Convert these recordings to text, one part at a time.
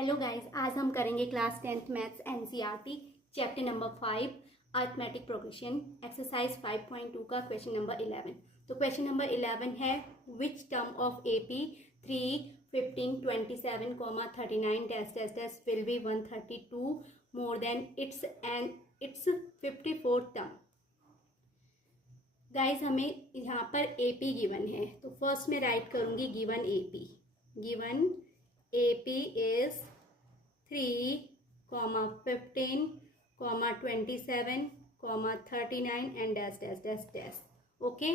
Hello guys, आज हम करेंगे class 10th maths NCERT chapter number 5 arithmetic progression exercise 5.2 का क्वेश्चन नंबर 11। तो क्वेश्चन नंबर 11 है which term of AP 3, 15, 27, 39 dash dash dash will be 132 more than its 54th term. Guys हमें यहाँ पर AP given है, तो फर्स्ट में right करूँगी given AP. Given AP is 3, 15, 27, 39 and dash dash dash dash। Okay,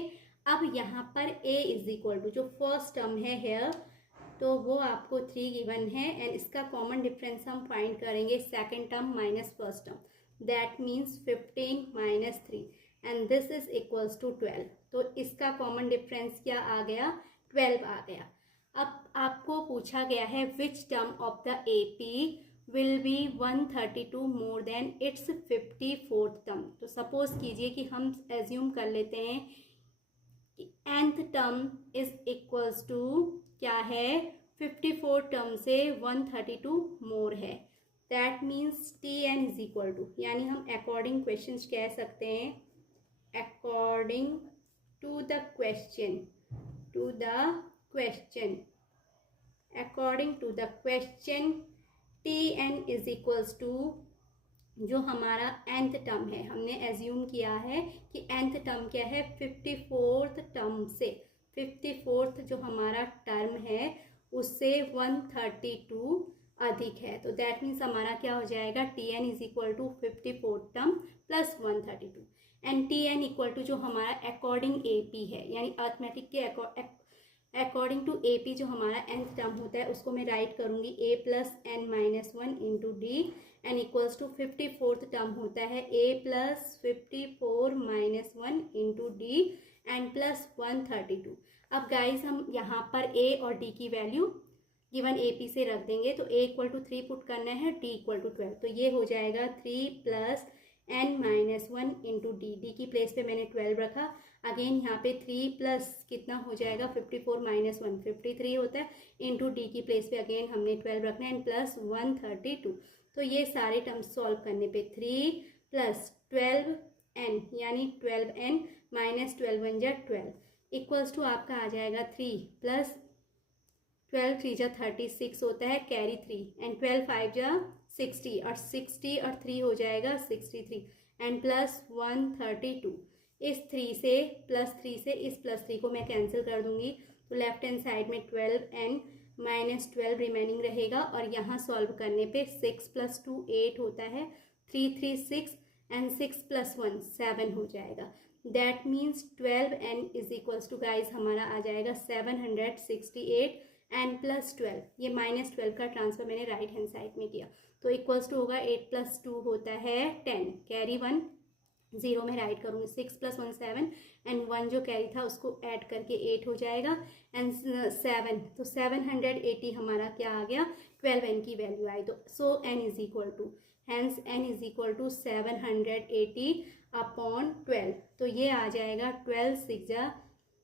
अब यहाँ पर A इज इक्वल टू जो फर्स्ट टर्म है हेयर, तो वो आपको 3 गिवन है एंड इसका कॉमन डिफरेंस हम फाइंड करेंगे second term minus first term, that means 15 minus 3 and this is equals to 12। तो इसका कॉमन डिफरेंस क्या आ गया? 12 आ गया। अब आपको पूछा गया है which term of the AP will be 132 more than its 54th term. तो सपोज कीजिए कि हम एज्यूम कर लेते हैं कि nth term is equals to क्या है? 54 टर्म से 132 मोर है, that means Tn is equal to, यानी हम अकॉर्डिंग क्वेश्चन कह सकते हैं according to the question according to the question Tn is equals to जो हमारा nth टर्म है, हमने एज्यूम किया है कि nth टर्म क्या है? 54th टर्म से 54th जो हमारा टर्म है उससे 132 अधिक है, तो दैट मीन्स हमारा क्या हो जाएगा? Tn is equal to 54th term plus 132 and Tn equal to जो हमारा अकॉर्डिंग AP है, यानी अरिथमेटिक के अकॉर्डिंग टू AP जो हमारा nth टर्म होता है उसको मैं राइट करूंगी A plus n minus 1 into d and equals to 54th term होता है A plus 54 minus 1 into d and plus 132। अब गाइज हम यहाँ पर A और D की वैल्यू गिवन AP से रख देंगे, तो A इक्वल टू 3 पुट करना है, D इक्वल टू 12, तो ये हो जाएगा 3 plus n minus 1 into D की प्लेस पे मैंने 12 रखा। अगेन यहाँ पे 3 प्लस कितना हो जाएगा? 54 माइनस 1 53 होता है, इंटू डी की प्लेस पे अगेन हमने 12 रखना है एंड प्लस 132। तो ये सारे टर्म्स सॉल्व करने पे 3 प्लस 12n यानी 12n माइनस 12 1 जा 12 इक्वल्स टू आपका आ जाएगा 3 प्लस 12 3 जा 36 होता है, कैरी 3 एंड 12 5 जा 60 और 60 और 3 हो जाएगा 63 एंड प्लस 132। इस 3 से इस प्लस 3 को मैं कैंसिल कर दूंगी, तो लेफ्ट हैंड साइड में 12 एंड माइनस 12 रिमेनिंग रहेगा और यहाँ सॉल्व करने पे 6 प्लस 2 8 होता है, 3 3 6 एंड 6 प्लस 1 7 हो जाएगा, that means 12n is equals to guys हमारा आ जाएगा 768 एंड प्लस 12, ये माइनस 12 का ट्रांसफर मैंने राइट हैंड साइड में किया, तो इक्वल्स टू होगा 8 प्लस 2 होता है 10, कैरी 1 0 में राइट करूँगी, 6 प्लस 1 7 एंड 1 जो कैरी था उसको ऐड करके 8 हो जाएगा एंड 7, तो 780 हमारा क्या आ गया? 12n की वैल्यू आई, तो so n is equal to hence n is equal to 780 upon 12, तो ये आ जाएगा 12 6 जा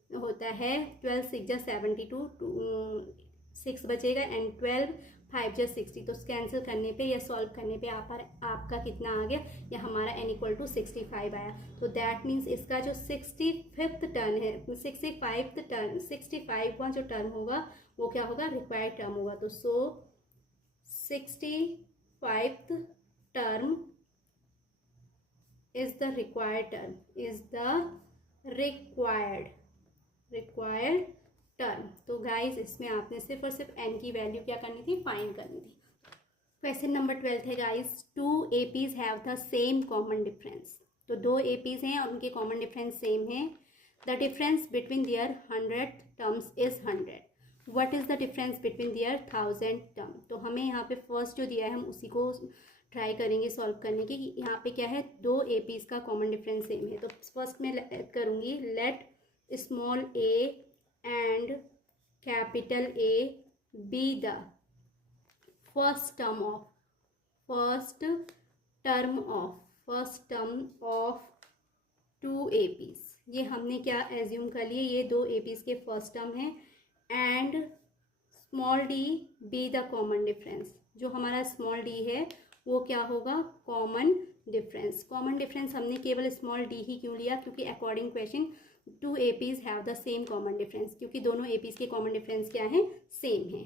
होता है 12 6 जा 72 6 बचेगा एंड 12 5 जा 60, तो कैंसिल करने पे या सॉल्व करने पे आपका कितना आ गया? या हमारा n इक्वल टू 65 आया, तो दैट मीन्स इसका जो 65th टर्म है 65वां जो टर्म होगा वो क्या होगा? रिक्वायर्ड टर्म होगा, तो सो 65th term is the required term, is the required term. तो गाइज इसमें आपने सिर्फ और सिर्फ n की वैल्यू क्या करनी थी? फाइंड करनी थी। क्वेश्चन नंबर 12 है guys, 2 APs have the same common difference. तो 2 APs हैं और उनके कॉमन डिफरेंस सेम है। The difference between their 100 terms is 100। What is the difference between their 1000 term? तो हमें यहाँ पे फर्स्ट जो दिया है हम उसी को ट्राई करेंगे सॉल्व करने की। यहाँ पे क्या है? 2 APs का कॉमन डिफरेंस सेम है, तो फर्स्ट मैं करूँगी let small a and capital A be the first term of 2 APs। ये हमने क्या एज्यूम कर लिए? ये 2 APs के फर्स्ट टर्म है and small d be the common difference, जो हमारा स्मॉल डी है वो क्या होगा, कॉमन डिफरेंस। कॉमन डिफरेंस हमने केवल स्मॉल डी ही क्यों लिया, क्योंकि according question 2 APs have the same common difference, क्योंकि दोनों APs के कॉमन डिफरेंस क्या है, सेम है।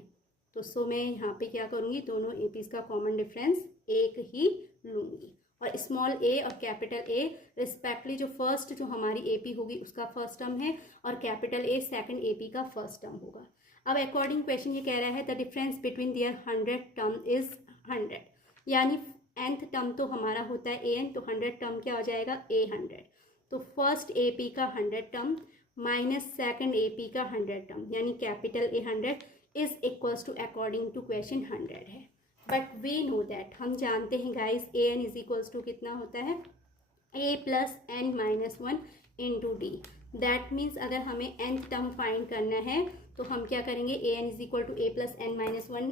तो सो मैं यहाँ पे क्या करूँगी, दोनों APs का कॉमन डिफरेंस एक ही लूँगी, और स्मॉल ए और कैपिटल ए रिस्पेक्टली जो फर्स्ट जो हमारी AP होगी उसका फर्स्ट टर्म है, और कैपिटल ए सेकंड AP का फर्स्ट टर्म होगा। अब अकॉर्डिंग क्वेश्चन ये कह रहा है the difference between their 100 term is 100, यानी nth टर्म तो हमारा होता है an, तो 100 टर्म क्या हो जाएगा, A100। तो फर्स्ट AP का 100 टर्म माइनस सेकंड AP का 100 टर्म, यानी capital A100 is equals to according to question 100 है। बट वी नो दैट, हम जानते हैं guys an is equals to कितना होता है, a plus n minus 1 into d. That means अगर हमें nth टर्म फाइंड करना है तो हम क्या करेंगे, an is equal to a plus n minus 1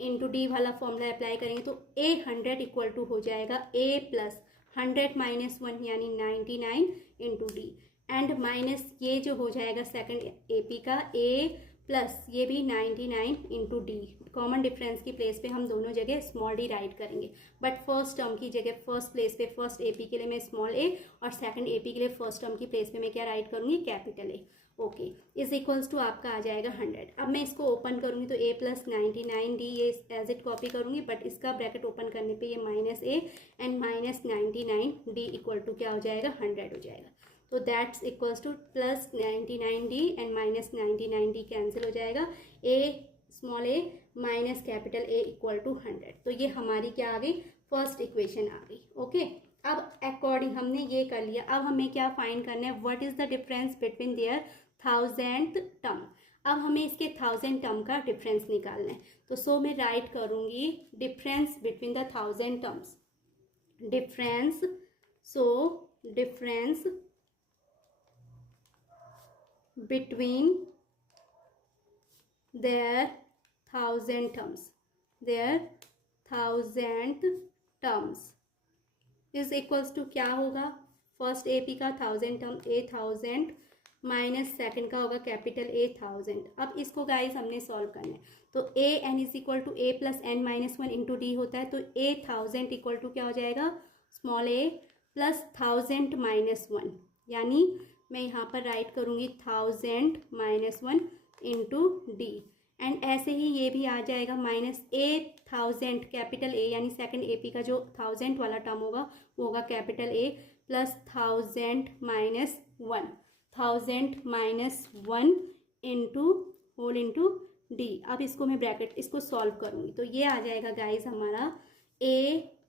into d वाला फॉर्मूला अप्लाई करेंगे, तो A100 इक्वल टू हो जाएगा a प्लस 100 माइनस 1 यानी 99 इंटू डी, एंड माइनस ये जो हो जाएगा सेकंड AP का a प्लस ये भी 99 इंटू डी। कॉमन डिफरेंस की प्लेस पे हम दोनों जगह स्मॉल डी राइट करेंगे, बट फर्स्ट टर्म की जगह फर्स्ट प्लेस पे फर्स्ट AP के लिए मैं स्मॉल a, और सेकंड AP के लिए फर्स्ट टर्म की प्लेस पे मैं क्या राइट करूँगी, capital A। Okay, is equals to आपका आ जाएगा 100। अब मैं इसको ओपन करूँगी तो a प्लस 99 डी ये एज इट कॉपी करूँगी, बट इसका ब्रैकेट ओपन करने पे ये minus a and minus 99 d equal to क्या हो जाएगा, 100 हो जाएगा। तो that's equals to plus 99 d and minus 99 d cancel हो जाएगा, a small a minus capital A equal to 100। तो ये हमारी क्या आ गई, फर्स्ट इक्वेशन आ गई। ओके, अब अकॉर्डिंग हमने ये कर लिया, अब हमें क्या फाइंड करना है, what is the difference between their 1000th term. अब हमें इसके 1000 टर्म का डिफरेंस निकालना है, तो सो मैं राइट करूँगी difference between the 1000 terms, difference, so difference between their 1000 terms, their 1000th terms is equals to क्या होगा, फर्स्ट AP का 1000 टर्म A1000 माइनस सेकंड का होगा कैपिटल A1000। अब इसको गाइस हमने सॉल्व करना है, तो an is equal to a plus n minus 1 into d होता है, तो A1000 इक्वल टू क्या हो जाएगा, स्मॉल a प्लस 1000 माइनस 1, यानी मैं यहाँ पर राइट करूँगी 1000 माइनस 1 इंटू डी, एंड ऐसे ही ये भी आ जाएगा माइनस A1000 कैपिटल A, यानी सेकंड AP का जो 1000 वाला टर्म होगा वो होगा capital A plus 1000 minus 1, 1000 minus 1 into whole into d. अब इसको मैं ब्रैकेट इसको सॉल्व करूँगी, तो ये आ जाएगा गाइज हमारा A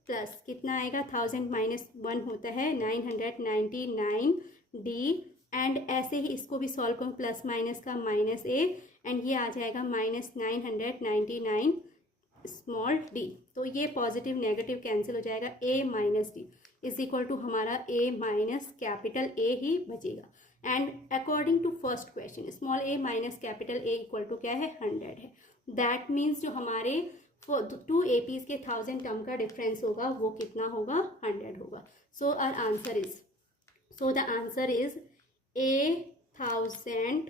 प्लस कितना आएगा, 1000 माइनस 1 होता है 999 डी, एंड ऐसे ही इसको भी सॉल्व करूँ, प्लस माइनस का माइनस a, एंड ये आ जाएगा माइनस 999 स्मॉल डी। तो ये पॉजिटिव नेगेटिव कैंसिल हो जाएगा, a minus d is equal to हमारा a माइनस कैपिटल A ही बचेगा। And according to first question small a minus capital A equal to क्या है, 100 है। दैट मीन्स जो हमारे 2 APs के 1000 टर्म का डिफरेंस होगा वो कितना होगा, 100 होगा। So our answer is, so the answer is A1000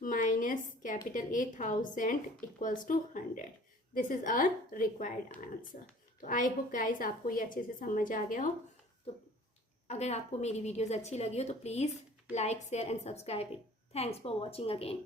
minus capital A1000 equals to 100. This is our required answer. तो आई होप गाइज आपको ये अच्छे से समझ आ गया हो। तो अगर आपको मेरी वीडियोज़ अच्छी लगी हो तो please like share and subscribe it. Thanks for watching again.